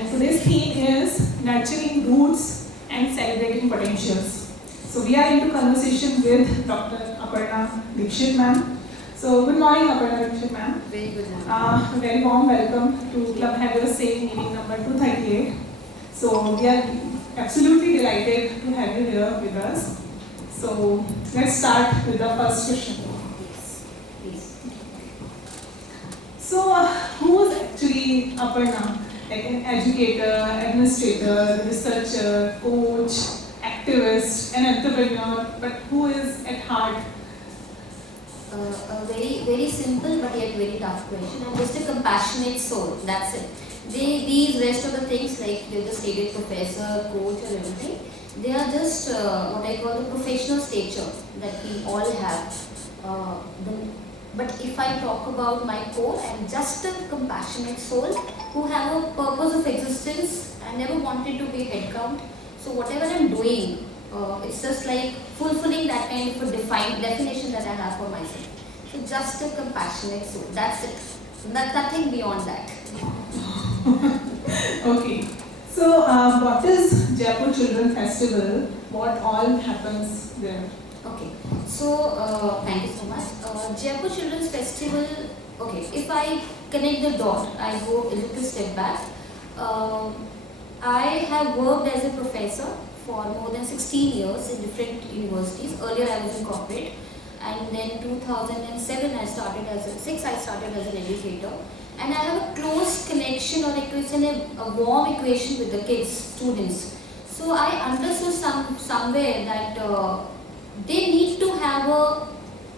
and today's theme is nurturing roots and celebrating potentials. So we are into conversation with Dr. Aparna Dikshit ma'am. So good morning Aparna Dikshit ma'am. Very good morning. A very warm welcome to Club Have Your Say meeting number 238. So we are absolutely delighted to have you here with us. So let's start with the first question. Yes, please. So who is actually Aparna? Like an educator, administrator, researcher, coach, activist, an entrepreneur, but who is at heart? A very simple but yet very tough question. I'm just a compassionate soul. That's it. These rest of the things like you just stated, professor, coach, or everything, they are just what I call the professional stature that we all have. But if I talk about my core, I'm just a compassionate soul who have a purpose of existence. I never wanted to be head count. So whatever I'm doing, it's just like fulfilling that kind of a defined definition that I have for myself. So just a compassionate soul. That's it. Nothing beyond that. Okay. So what is Jaipur Children Festival? What all happens there? Okay, so thank you so much. Jaipur Children's Festival, okay, if I connect the dot, I go a little step back. I have worked as a professor for more than 16 years in different universities. Earlier I was in corporate, and then 2007 I started as an educator. And I have a close connection, or a warm equation with the kids, students. So I understood somewhere that they need to have a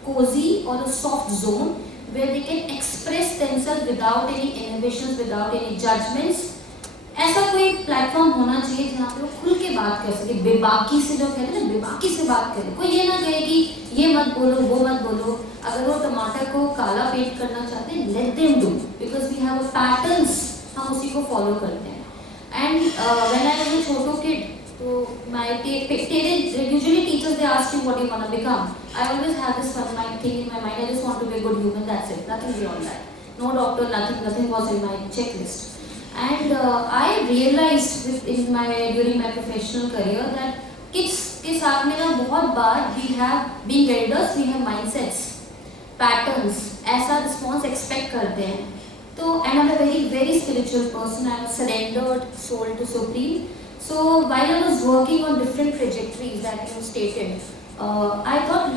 cozy or a soft zone where they can express themselves without any inhibitions, without any judgments. ऐसा कोई platform होना चाहिए जहाँ पे वो खुल के बात कर सके, बेबाकी से, लोग कहते हैं ना, बेबाकी से बात करें. कोई ये ना कहे कि ये मत बोलो, वो मत बोलो. अगर वो टमाटर को काला पेंट करना चाहते हैं, let them do, because we have a patterns, हम उसी को follow करते हैं. And when I was a छोटो kid, so my parents, usually teachers, they ask you what you want to become. I always have this one thing in my mind, I just want to be a good human, that's it, nothing beyond that. No doctor, nothing was in my checklist. And I realized during my professional career that kids के साथ में ना बहुत बार we have being elders, we have mindsets, patterns, ऐसा response expect करते हैं. तो and I'm a very spiritual person. I'm a surrendered soul to Supreme. So while I was working on different trajectories that you stated, I thought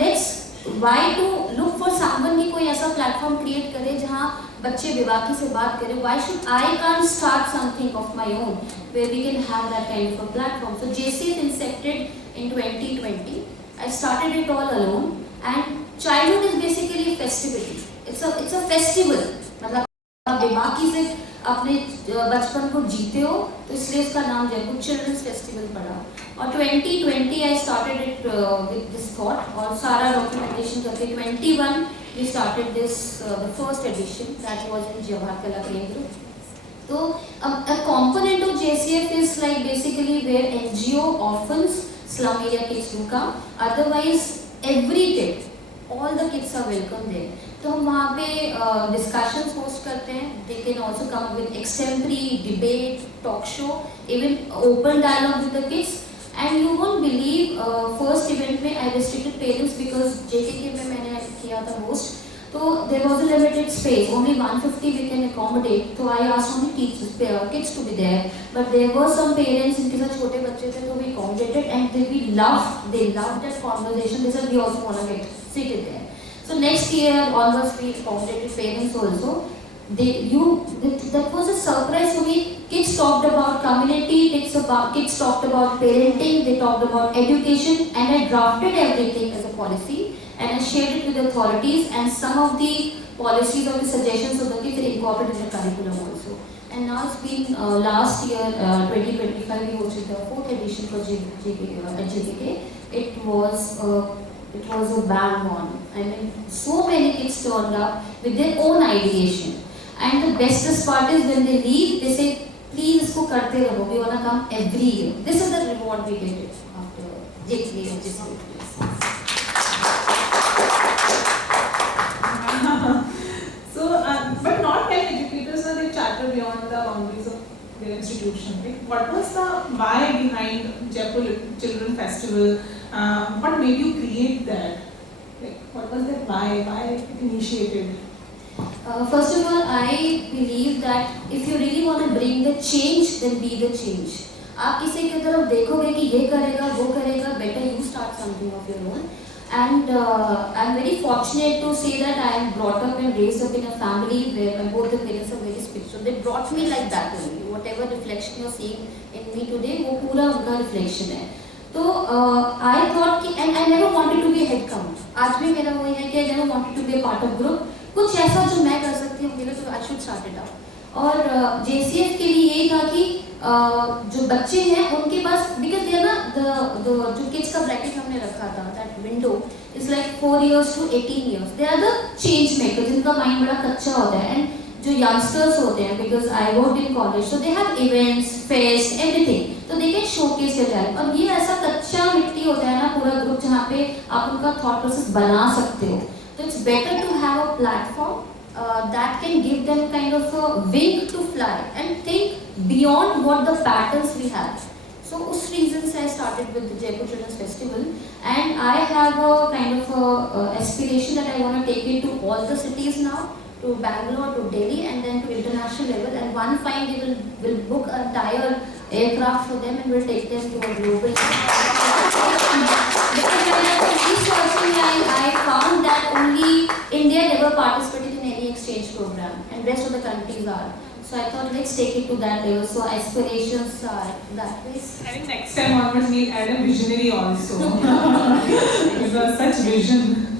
why to look for someone कि कोई ऐसा platform create करे जहाँ बच्चे बेबाकी से बात करें. Why should I can't start something of my own where we can have that kind of a platform? So JCF incepted in 2020. I started it all alone, and childhood is basically a festivity. It's a festival. मतलब आप बेबाकी से अपने बचपन को जीते हो, तो इसलिए इसका नाम जयपुर चिल्ड्रंस फेस्टिवल पड़ा. और 2020 I started it with this thought, और सारा डॉक्यूमेंटेशन करके 21 we started this the first edition that was in Jawahar Kala Kendra. So a component of JCF is like basically where NGO, orphans, slum area kids do come. Otherwise every kid, all the kids are welcome there. तो हम वहाँ पे discussions host करते हैं. They can also come up with extempore debate, talk show, even open dialogue with the kids. And you won't believe, first event में I restricted parents because JKK में मैंने किया था host. So there was a limited space, only 150 we can accommodate. So I asked only kids to be there. But there were some parents इनके साथ छोटे बच्चे थे, तो we accommodated, and they loved that conversation. They said we also want to get seated there. So next year onwards we accommodated parents also. That was a surprise for me. Kids talked about community, kids talked about parenting, they talked about education, and I drafted everything as a policy and I shared it with the authorities, and some of the policies or the suggestions of the kids are incorporated in the curriculum also. And now it's been last year, 2025, we hosted the 4th edition for JKK. It was a bang on. I mean, so many kids turned up with their own ideation. And the bestest part is when they leave, they say, please इसको करते रहो, we wanna come every year. This is the reward we get after JKK. So, but not many educators are they charter beyond the boundaries of their institution. Like, what was the why behind Jaipur Children Festival? What made you create that? Like, what was that why? Why it initiated? First of all, I believe that if you really want to bring the change, then be the change. आप किसी की तरफ देखोगे कि ये करेगा वो करेगा, better you start something of your own. And I'm very fortunate to say that I am brought up and raised up in a family where my both the parents are very spiritual. They brought me like that only. Whatever reflection you're seeing in me today, वो पूरा उनका reflection है. तो I thought कि and I never wanted to be a head count. आज भी मेरा वही है कि I never wanted to be a part of group. कुछ ऐसा जो मैं कर सकती हूँ, तो I should start it out. और JCF के लिए यही था कि जो बच्चे हैं उनके पास because they are ना जो kids का bracket हमने रखा था, that window is like 4 years to 18 years. They are the change makers जिनका mind बड़ा कच्चा होता है and जो youngsters होते हैं because I worked in college so they have events, fest, everything. तो they can showcase their talent. और ये ऐसा कच्चा मिट्टी होता है ना पूरा ग्रुप जहाँ पे आप उनका thought process बना सकते हो. So it's better to have a platform that can give them kind of a wing to fly and think beyond what the patterns we have. So उस reason से I started with the Jaipur Children's Festival and I have a kind of a aspiration that I want to take it to all the cities now, to Bangalore, to Delhi and then to international level and one fine day will book an entire aircraft for them and will take them to a global because when I was researching I found that only India never participated in any exchange program and rest of the countries are. So I thought let's take it to that level. So aspirations are that way. I think next time onwards we add a visionary also. Because such vision.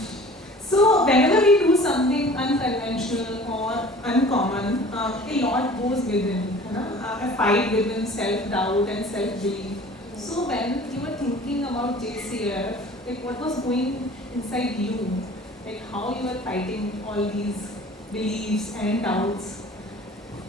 So whenever we do something unconventional or uncommon, a lot goes within. A fight within self-doubt and self-belief. So when you were thinking about JCF, like what was going inside you? Like how you were fighting all these beliefs and doubts?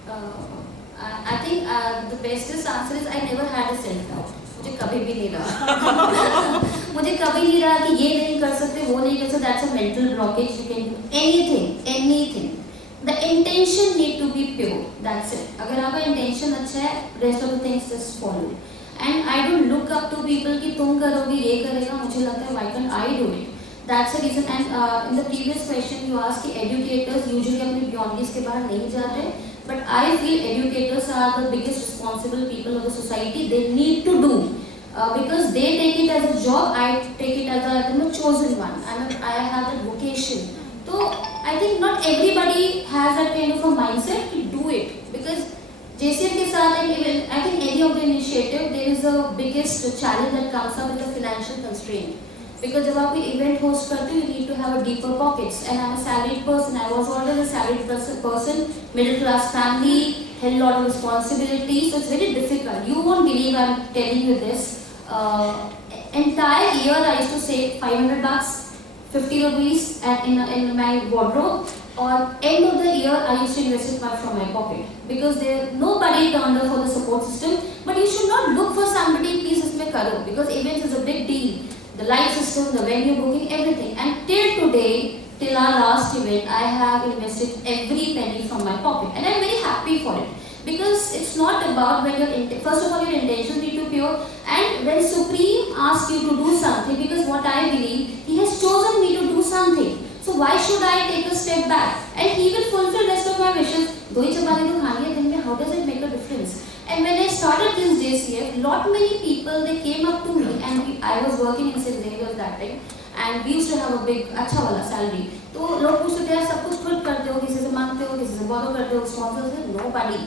I think the bestest answer is I never had a self-doubt. मुझे कभी भी नहीं रहा. मुझे कभी नहीं रहा कि ये नहीं कर सकते, वो नहीं कर सकते. That's a mental blockage. You can do anything. The intention need to be pure. That's it. अगर आपका intention अच्छा है, rest of the things just follow. And I don't look up to people कि तुम करोगे ये करेगा, मुझे लगता है why can't I do it? That's the reason. And in the previous question you asked कि educators usually अपनी boundaries के बाहर नहीं जाते. But I feel educators are the biggest responsible people of the society. They need to do because they take it as a job. I take it as a chosen one. I have that vocation. So I think not everybody has that kind of a mindset to do it because JCF के साथ and even I think any of the initiative there is a biggest challenge that comes up with the financial constraint. Because जब आप कोई event host करते हो, you need to have a deeper pockets. And I'm a salaried person. I was always a salaried person, middle class family, had a lot of responsibility. So it's very difficult. You won't believe I'm telling you this. Entire year I used to save 500 bucks, 50 rupees in my wardrobe. Or end of the year I used to invest it from my pocket. Because there nobody turned up for the support system. But you should not look for somebody, please इसमें करो. Because events is a big deal. The light system, the venue booking, everything. And till today, till our last event, I have invested every penny from my pocket. And I'm very happy for it. Because it's not about when your, first of all, your intentions need to be pure. And when Supreme asks you to do something, because what I believe, he has chosen me to do something. So why should I take a step back? And he will fulfill rest of my wishes. दो ही चपाती तो खानी है दिन में. How does it make a difference? And when I started this JCF, lot many people they came up to me and I was working in St. Xavier's that time and we used to have a big अच्छा वाला salary. तो लोग पूछते थे यार सब कुछ खुद करते हो, किसी से मांगते हो, किसी से borrow करते हो, sponsors से nobody.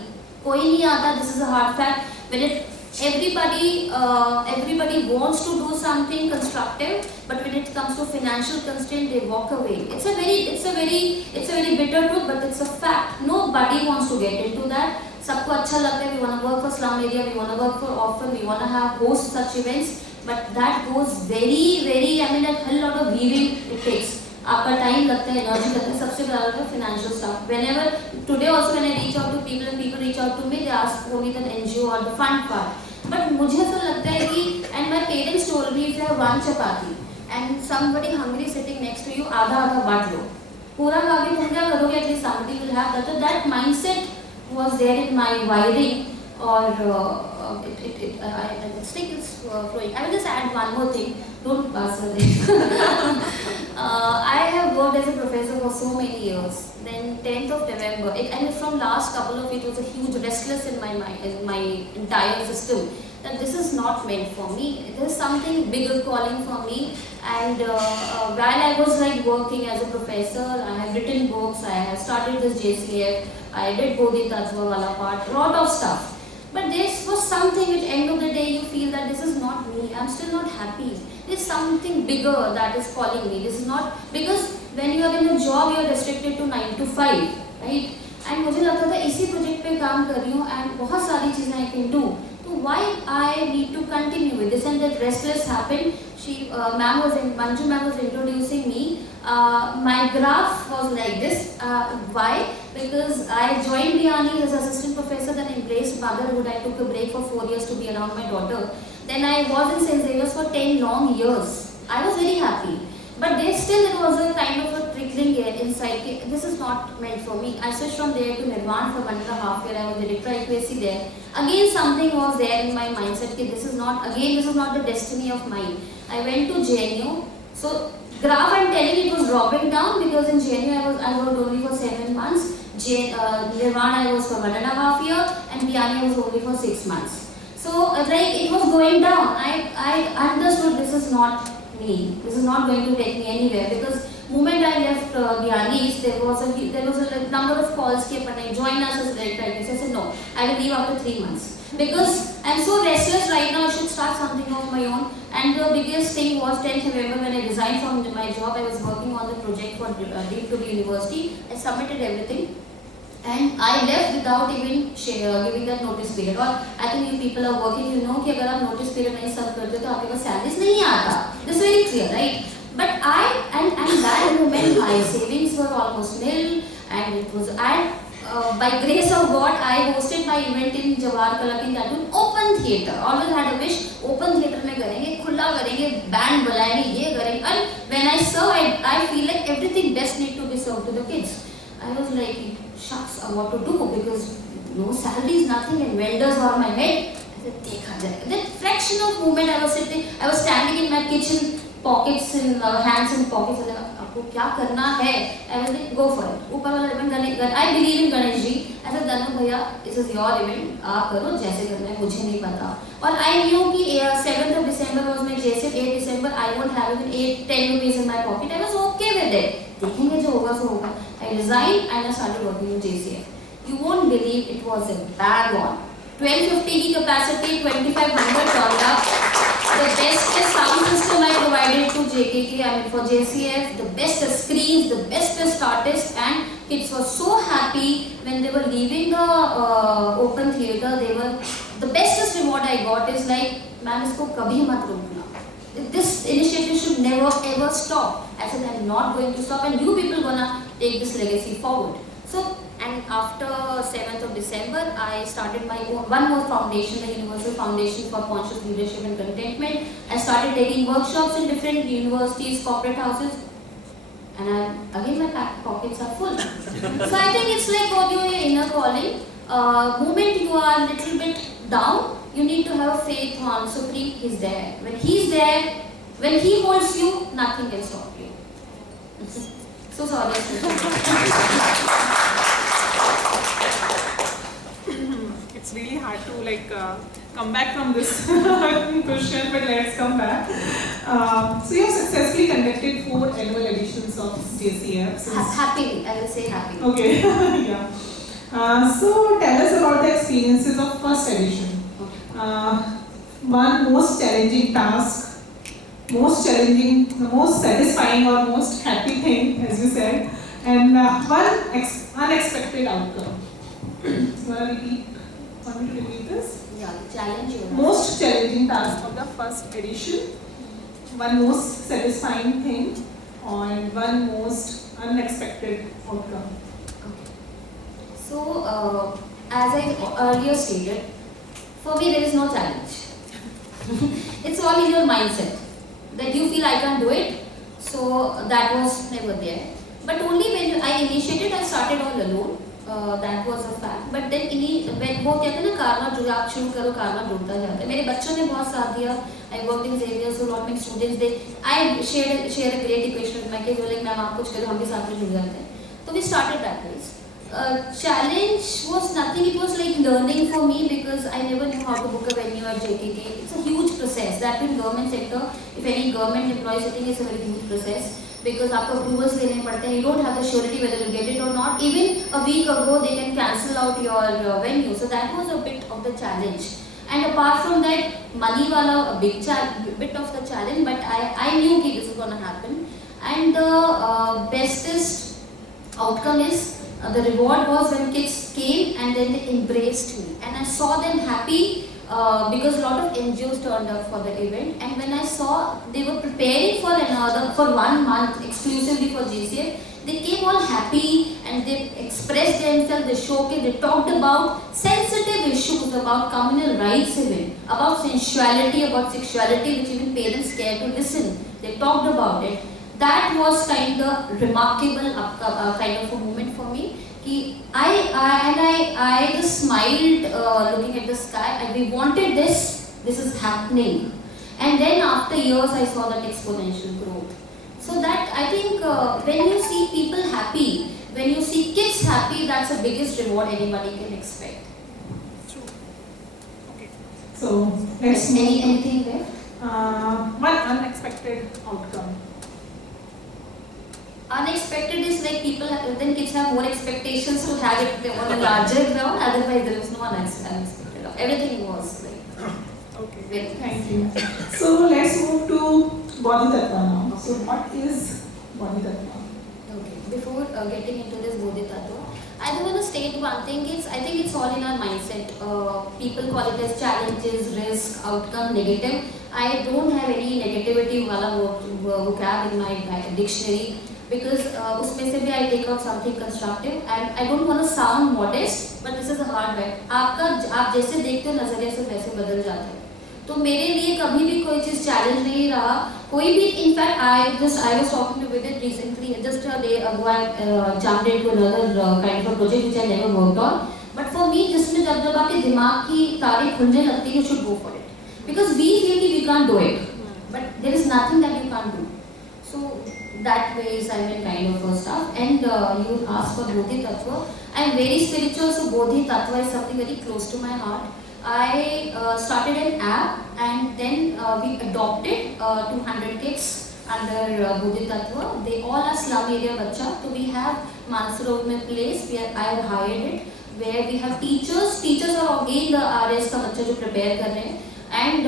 कोई नहीं आता. This is a hard fact. When everybody wants to do something constructive, but when it comes to financial constraint, they walk away. It's a very bitter truth, but it's a fact. Nobody wants to get into that. सबको अच्छा लगता है. We want to work for slum area, we want to work for orphan, we want to have host such events, but that goes very I mean a whole lot of weaving it takes. आपका time लगता है, energy लगता है. सबसे बड़ा लगता है financial stuff. Whenever today also when I reach out to people and people reach out to me, they ask for me the NGO or the fund part. But मुझे ऐसा लगता है कि and my parents told me if you have one chapati and somebody hungry sitting next to you, आधा बांट लो. पूरा खा के तुम क्या करोगे? At least somebody will have that. So that mindset was there in my wiring or I think it's flowing. I will just add one more thing. Don't pass away. I have worked as a professor for so many years. Then 10th of November, and from last couple of it was a huge restless in my mind, in my entire system, that this is not meant for me. There is something bigger calling for me. And while I was like working as a professor, I have written books, I have started this JCF, I did Bodhi Tattva wala part, lot of stuff. But this was something at the end of the day you feel that this is not me, I'm still not happy. There's something bigger that is calling me. This is not, because when you are in a job you are restricted to 9 to 5, right? And मुझे लगता था इसी project पे काम कर रही हूँ and बहुत सारी चीज़ें I can do. So why I need to continue with this? And that restless happened. Manju ma'am was introducing me. My graph was like this. Why? Because I joined Biyani as assistant professor, then embraced motherhood. I took a break for 4 years to be around my daughter. Then I was in St. Xavier's for 10 long years. I was very happy. But there still it was a kind of a trickling air inside. This is not meant for me. I switched from there to Nirvan for 1.5 years. I was director IQAC there. Again something was there in my mindset. This is not the destiny of mine. I went to JNU. So graph I'm telling it was dropping down because in JNU I worked only for 7 months. Nirvan I was for 1.5 years and Biyani was only for 6 months. So like it was going down. I understood this is not me. This is not going to take me anywhere, because moment I left Biyani's, there was a number of calls came and join us as director. I said no, I will leave after 3 months because I'm so restless right now. I should start something of my own. And the biggest thing was 10th November when I resigned from my job. I was working on the project for Deep to the University. I submitted everything. And I left without even giving that notice period. Or I think you people are working, you know कि अगर आप notice period नहीं serve करते हो तो आपके पास salaries नहीं आता. This is very clear, right? But and that moment my savings were almost nil, and it was by grace of God I hosted my event in Jawahar Kala in that open theatre. Always had a wish open theatre में करेंगे, खुला करेंगे, band बुलाएंगे, ये करेंगे. And when I serve, I feel like everything best need to be served to the kids. I was like, shucks, what to do, because no salaries, nothing, and vendors were on my head. I said, dekha jaye. That fraction of moment I was sitting, I was standing in my kitchen, pockets in hands in pockets. I said, आपको क्या करना है? I was like, go for it. ऊपर वाला event I believe in Ganesh ji. I said, Danu भैया, this is your event. आप करो जैसे करना है, मुझे नहीं पता. और I knew कि 7th of December was my JCF. 8th December I won't have even 10 rupees in my pocket. I was okay with it. देखेंगे जो होगा सो होगा. I resigned and I started working in JCF. You won't believe it was a bad one. 1250 की capacity, 2500 turned up. The best sound system I provided to JKK, I mean for JCF, the best screens, the best artists, and kids were so happy when they were leaving the open theatre. They were, the bestest reward I got is like, man, isko kabhi mat rokna. This initiative should never ever stop. I said I'm not going to stop, and you people gonna take this legacy forward. So, and after 7th of December, I started my own, one more foundation, the Universal Foundation for Conscious Leadership and Contentment. I started taking workshops in different universities, corporate houses, and again my pockets are full. So I think it's like what your inner calling. Moment you are a little bit down, you need to have faith on Supreme. He's there. When He's there, when He holds you, nothing can stop you. So sorry. It's really hard to like come back from this question, but let's come back. So you have successfully conducted 4 annual editions of JCF. Happily, I will say happy. Okay, yeah. So tell us about the experiences of first edition. One most challenging task, most challenging, the most satisfying or most happy thing, as you said, and one unexpected outcome. Want me to repeat this? Yeah, challenge you. Most challenging task of the first edition, one most satisfying thing, and one most unexpected outcome. Okay. So, as I earlier stated, for me there is no challenge. It's all in your mindset that you feel I can't do it. So that was never there. But only when I initiated, I started all alone. That was a fact. But then when वो कहते हैं ना karma जो आप शुरू करो karma जुड़ता जाता है. मेरे बच्चों ने बहुत साथ दिया. I worked in Xavier, so lot of students they I share a great equation with my kids. Like ma'am आप कुछ करो हम भी साथ में जुड़ जाते हैं. So we started that place. Challenge was nothing. It was like learning for me because I never knew how to book a venue at JKK. It's a huge process. That in government sector, if any government employee sitting, it's a very huge process because आपको approvals लेने पड़ते हैं. You don't have the surety whether you get it or not. Even a week ago, they can cancel out your venue. So that was a bit of the challenge. And apart from that, money wala a bit of the challenge. But I knew that this is gonna happen. And the bestest outcome is. The reward was when kids came and then they embraced me and I saw them happy because a lot of NGOs turned up for the event and when I saw they were preparing for 1 month exclusively for GCF, they came all happy and they expressed themselves, they showcased, they talked about sensitive issues about communal rights even, about sensuality, about sexuality which even parents care to listen. They talked about it. That was kind of remarkable kind of a moment for me. I just smiled looking at the sky and we wanted this. This is happening. And then after years I saw that exponential growth. So that I think when you see people happy, when you see kids happy, that's the biggest reward anybody can expect. True. Okay. So let's anything there? One unexpected outcome. Unexpected is like people, then kids have more expectations to have it on a larger ground, otherwise there was no unexpected. Everything was like, okay, very thank you. So let's move to Bodhitattva now. So what is Bodhitattva? Okay, before getting into this Bodhitattva, I just want to state one thing, I think it's all in our mindset. People call it as challenges, risk, outcome, negative. I don't have any negativity wala vocab in my dictionary. Because उसमें से भी I take out something constructive and I don't want to sound modest but this is a hard fact. आप जैसे देखते हो नजरिया से वैसे बदल जाता है. तो मेरे लिए कभी भी कोई चीज़ चैलेंज नहीं रहा. कोई भी in fact I was talking to Vidit recently just a day ago I jumped into another kind of a project which I never worked on. But for me जिसमें जब आपके दिमाग की तारें खुलने लगती है you should go for it. Because we feel that we can't do it. But there is nothing that you can't do. So that way is I mean kind of stuff and you asked for Bodhitattva. I am very spiritual so Bodhitattva is something very close to my heart. I started an app and then we adopted 200 kids under Bodhitattva. They all are slum area bacha. So we have Mansur mein place where I have hired it where we have teachers. Teachers are again the RS ka bacha jo prepare kar rahe hain. And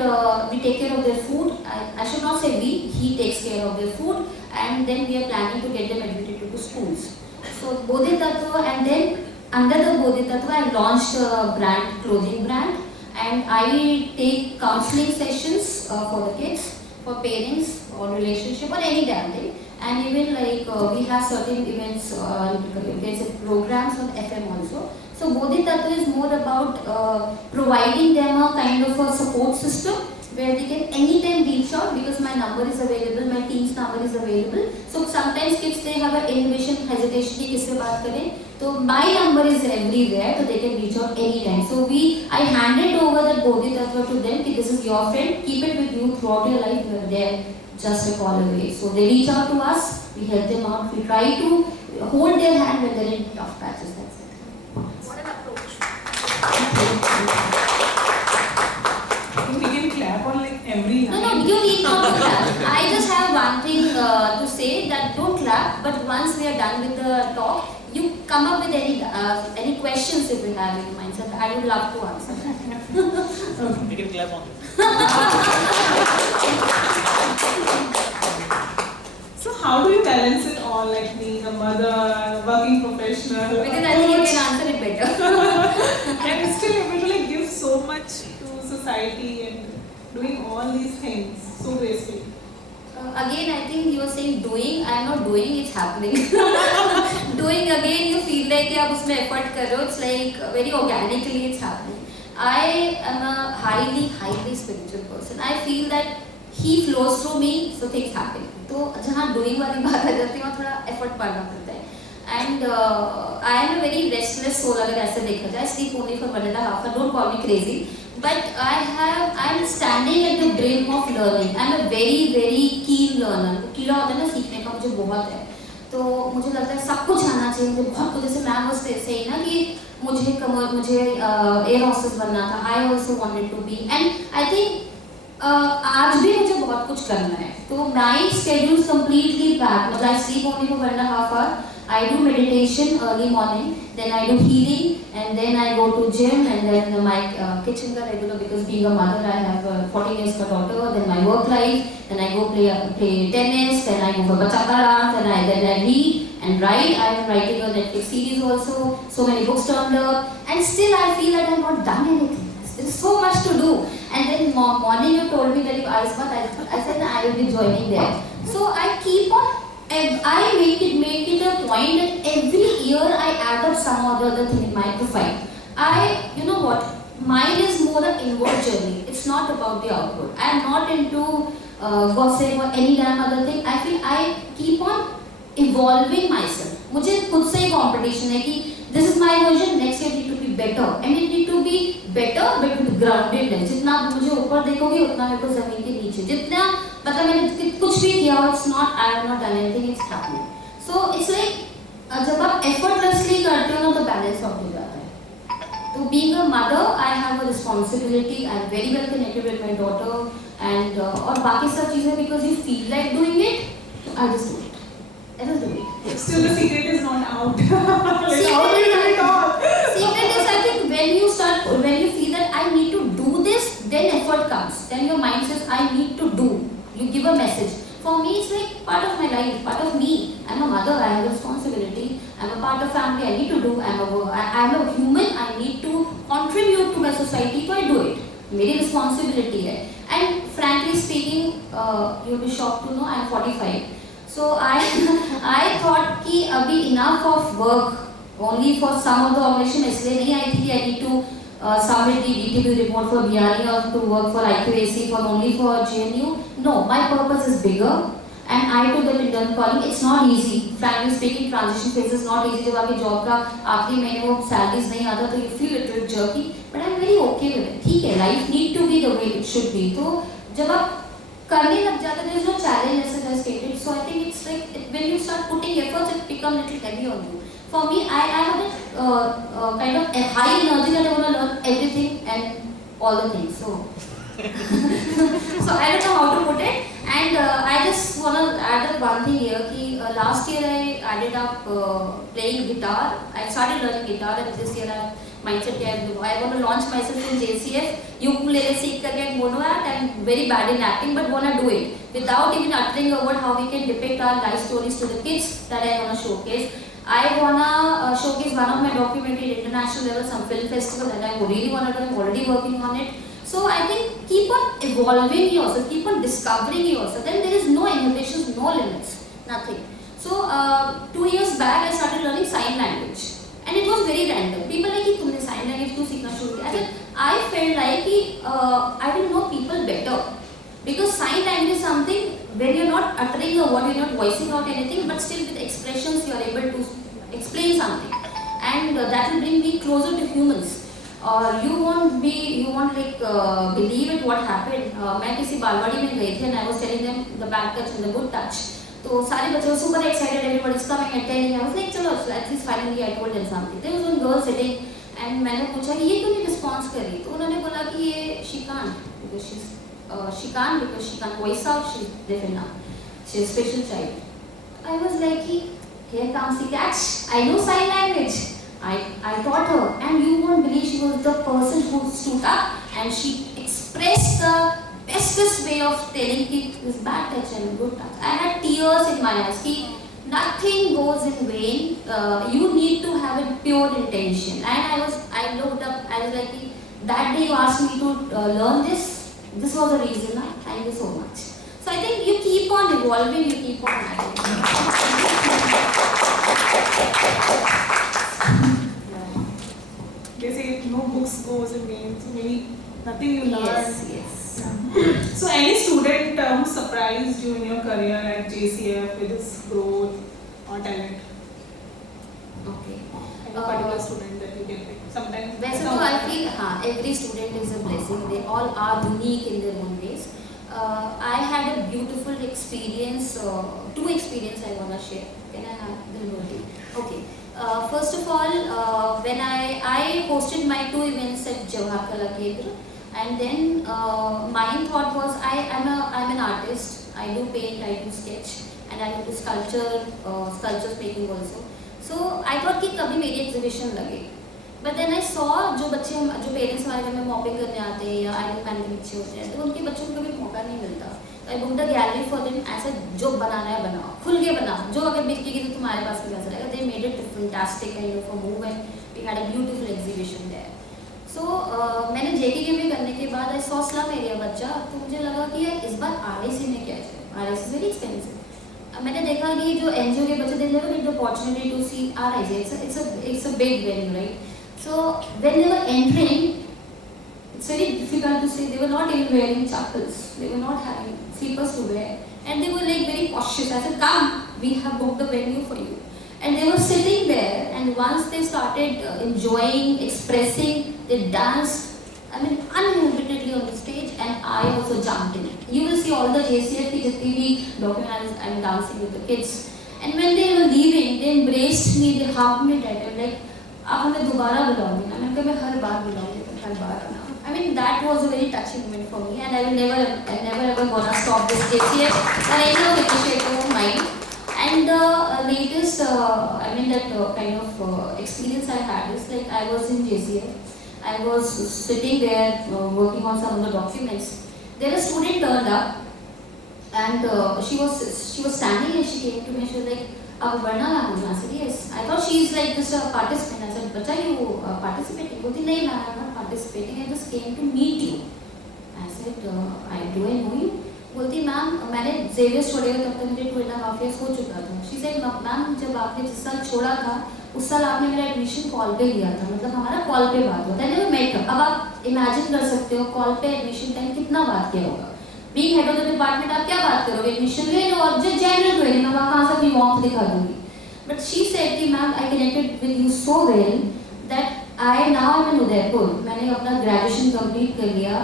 we take care of their food. I should not say we, he takes care of their food and then we are planning to get them admitted to schools. So Bodhitattva and then under the Bodhitattva I launched a brand, clothing brand and I take counseling sessions for the kids, for parents or relationship or any damn thing. And even like we have certain events, there's programs on FM also. So Bodhitattva is more about providing them a kind of a support system where they can anytime reach out because my number is available, my team's number is available. So sometimes kids they have an inhibition, hesitation कि किससे बात करें. So my number is everywhere so they can reach out anytime. So I handed over that Bodhitattva to them कि this is your friend, keep it with you throughout your life, you are there just a call away. So they reach out to us, we help them out, we try to hold their hand when they're in tough patches. That's it. What an approach. We can clap on like every line. No, you need not to clap. I just have one thing to say that don't clap, but once we are done with the talk, you come up with any questions if you have in your mind. So I would love to answer that. We can clap on this. So how do you balance it all, like being a mother, working professional? Because I think you can answer it better. And still able to like give so much to society and doing all these things so gracefully. Again, I think you are saying doing. I am not doing. It's happening. Doing again, you feel like you have effort karo. It's like very organically it's happening. I am a highly spiritual person. I feel that he flows through me, so things happen. तो जहाँ doing वाली बात आ जाती है वहाँ थोड़ा effort पड़ना पड़ता है. And I am a very restless soul अगर ऐसे देखा जाए. Sleep only for 1.5 hours. Don't call me crazy. But I'm standing at the brim of learning. I'm a very keen learner. कीड़ा होता है ना सीखने का, मुझे बहुत है. तो मुझे लगता है सब कुछ आना चाहिए. मुझे बहुत कुछ, जैसे मैम was saying ना कि मुझे एयर हॉस्टेस बनना था. I also wanted to be. And I think आज भी मुझे बहुत कुछ करना है. तो my schedule completely packed. मतलब I sleep only for 1.5 hours. I do meditation early morning, then I do healing, and then I go to gym, and then my kitchen ka regular, because being a mother, I have a 14 years ka daughter. Then my work life, then I go play tennis, then I go for bachata dance, then I read and write. I am writing a Netflix series also. So many books turned up, and still I feel that I have not done anything. There's so much to do. And then morning you told me that you ice bath. I said I will be joining there. So I keep on. And I make it a point that every year I add up some or the other thing in my profile. You know what? Mine is more an inward journey. It's not about the outward. I am not into gossip or any damn other thing. I feel I keep on evolving myself. मुझे खुद से ही competition है कि this is my version. Next year need to be better, and it need to be better, but with groundedness. जितना मुझे ऊपर देखोगे उतना मेरे को जमीन के नीचे. जितना मतलब मैंने कुछ भी किया, it's not, I have not done anything, it's happening. So it's like जब आप effortlessly करते हो ना तो balance out हो जाता है. तो being a mother, I have a responsibility. I am very well connected with my daughter, and और बाकी सब चीजें because you feel like doing it, I just do it. I just do it. Still the secret is not out. Secret is, I think, when you feel that I need to do this, then effort comes. Then your mind says, I need to do. You give a message. For me, it's like part of my life, part of me. I'm a mother, I have a responsibility. I'm a part of family, I need to do. I'm a human, I need to contribute to my society, so I do it. मेरी responsibility है. And frankly speaking, you'll be shocked to know I'm 45. So I thought कि अभी enough of work only for some of the organization, इसलिए नहीं आई थी कि I need to submit the DTB report for BRE or to work for IQAC for only for GNU. No, my purpose is bigger, and I took the internal calling. It's not easy. Frankly speaking, transition phase is not easy. जब आपकी job का आखिरी महीने वो salaries नहीं आता तो you feel a little jerky, but I'm very okay with it. ठीक है, life need to be the way it should be. तो जब आप करने लग जाते there is no challenge as I stated. So I think it's like when you start putting efforts, it become little heavy on you. For me, I have a kind of a high energy that I want to learn everything and all the things. So I don't know how to put it. And I just want to add up one thing here. Ki, last year I added up playing guitar. I started learning guitar, and this year mindset क्या है, I want to launch myself in JCF. Ukulele सीख करके बोलो यार, I'm very bad in acting, but wanna do it without even uttering a word. How we can depict our life stories to the kids that I wanna showcase. I wanna showcase one of my documentary at international level, some film festival that I really wanna do. I'm already working on it. So I think keep on evolving yourself, keep on discovering yourself. Then there is no inhibitions, no limits, nothing. So 2 years back I started learning sign language. And it was very random. People like कि तुमने sign language क्यों सीखना शुरू किया? I felt like कि I will know people better, because sign language is something when you're not uttering a word, you're not voicing out anything, but still with expressions you are able to explain something, and that will bring me closer to humans. You won't like believe it what happened. मैं किसी बालवाड़ी में गई थी and I was telling them the bad touch and the good touch. तो सारे बच्चे super excited, everybody is coming and telling. I was like चलो at least finally I told them something. There was one girl sitting and मैंने पूछा कि ये क्यों नहीं response कर रही? तो उन्होंने बोला कि ये she can't because she can't voice out, she's deaf now, she's a special child. I was like here comes the catch. I know sign language. I taught her, and you won't believe she was the person who stood up and she expressed the bestest way of telling this bad touch and good touch. I had tears in my eyes. Nothing goes in vain. You need to have a pure intention. And I looked up. I was like, that day you asked me to learn this. This was the reason. Thank you so much. So I think you keep on evolving. You keep on adding. They say no books goes in vain. So maybe nothing you learn. Yes. Yeah. So any student who surprised you in your career at JCF with his growth or talent? any particular student that you can pick? Sometimes. वैसे तो I feel हाँ every student is a blessing. They all are unique in their own ways. I had a beautiful experience. Two experience I wanna share. Can I have the liberty? Okay. First of all, when I hosted my 2 events at Jawahar Kala Kendra, and then my thought was I'm an artist. I do paint, I do sketch, and I do sculptures making also. So I thought कि कभी मेरी exhibition लगे. But then I saw जो parents हमारे घर में mopping करने आते हैं या आइडल मैन के बच्चे होते हैं, तो उनके बच्चों को कभी मौका नहीं मिलता. I book the gallery for them, ऐसा जो बनाना है बनाओ, खुल के बनाओ, जो अगर बिकेगी तो तुम्हारे पास भी पैसा रहेगा. They made it fantastic kind of a move and we had a beautiful exhibition there. So मैंने जेके में करने के बाद आई सॉ स्लम एरिया बच्चा, तो मुझे लगा कि यार इस बार आरआईसी में क्या है, आरआईसी इज वेरी एक्सपेंसिव. मैंने देखा कि जो एनजीओ के बच्चे, they never get the opportunity to see RIC. It's a big venue, right? So when they were entering, it's very difficult to say. They were not even wearing chappals. They were not having slippers to wear, and they were like very cautious. I said, "Come, we have booked the venue for you." And they were sitting there, and once they started enjoying, expressing, they danced. I mean, uninhibitedly on the stage, and I also jumped in. You will see all the JCF ki jitni bhi documentaries I'm dancing with the kids. And when they were leaving, they embraced me. They hugged me tight. I'm like, आप हमें दोबारा बुलाओगे ना? मैंने कहा मैं हर बार बुलाऊंगी, हर बार आना. I mean that was a very touching moment for me, and I never ever gonna stop this JCF or any of the initiative of mine. And latest, I mean that kind of experience I had is like I was in JCF, I was sitting there working on some of the documents. There a student turned up, and she was standing and she came to me. She was like, अब बढ़ना लागू. I said yes. I thought she is like just a participant. I said, बच्चा you participating? बोलती नहीं ma'am, I'm not participating. I just came to meet you. I said, do I know you? बोलती ma'am मैंने Xavier छोड़े हुए तब तक मुझे 2.5 years हो चुका था. She said मैम जब आपने जिस साल छोड़ा था उस साल आपने मेरा एडमिशन कॉल पे लिया था, मतलब हमारा कॉल पे बात होता है. मेट अब आप इमेजिन कर सकते हो कॉल पे एडमिशन टाइम कितना बात किया होगा. Being head of the department आप क्या बात करोगे, एडमिशन ले लो और जस्ट जनरल क्वेरी मैं वहाँ से अपनी वॉर्म दिखा दूंगी. बट शी सेड कि ma'am I connected with you so well that I now am in Udaipur. मैंने अपना ग्रेजुएशन कंप्लीट कर लिया,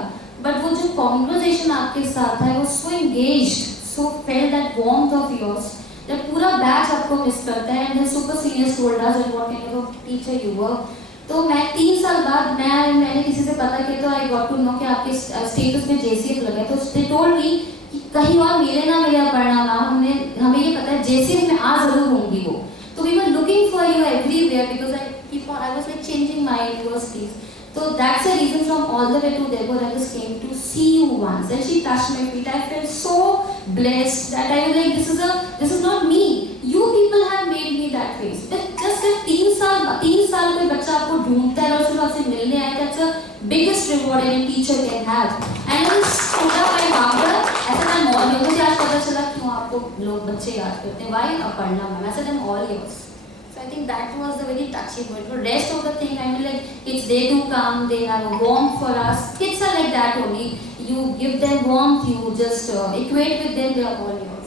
बट वो जो कॉन्वर्सेशन आपके साथ है वो so engaged, so fail that warmth of yours that पूरा बैच आपको मिस करता है. And the super seniors told us that what kind of teacher you were. तो मैं 3 साल बाद मैंने किसी से पता किया तो आई गॉट टू नो कि आपके स्टेटस में जेसीएफ लगा है. तो दे टोल्ड मी कि कहीं और मिले ना मिले पढ़ना मैम, हमें ये पता है जेसीएफ में आ जरूर होंगी वो. तो we were looking for you everywhere because I was like changing my universities. So that's the reason from all the way to Udaipur I just came to see you once. And she touched my feet. I felt so blessed that I was like, this is not me. You people have made me that way. Just 3 साल कोई बच्चा आपको ढूंढता है और फिर आपसे मिलने आए, that's the biggest reward any teacher can have. And I was stood up and after ऐसा मैं all yours. मुझे आज पता चला क्यों आपको लोग बच्चे याद करते हैं. Why पढ़ना ma'am? I said I'm all yours. So I think that was the very touchy word. For rest of the thing, I mean like kids, they do come, they have a warmth for us. Kids are like that only. You give them warmth, you just equate with them, they are all yours.